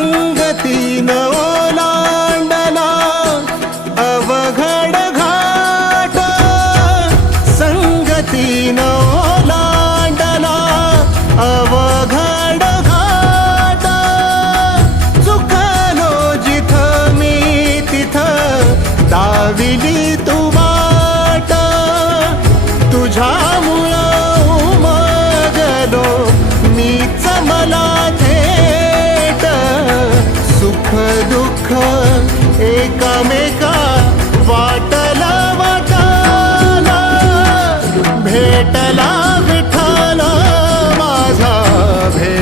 సంగతి నా एकामेका वाटला वाटाला. भेटला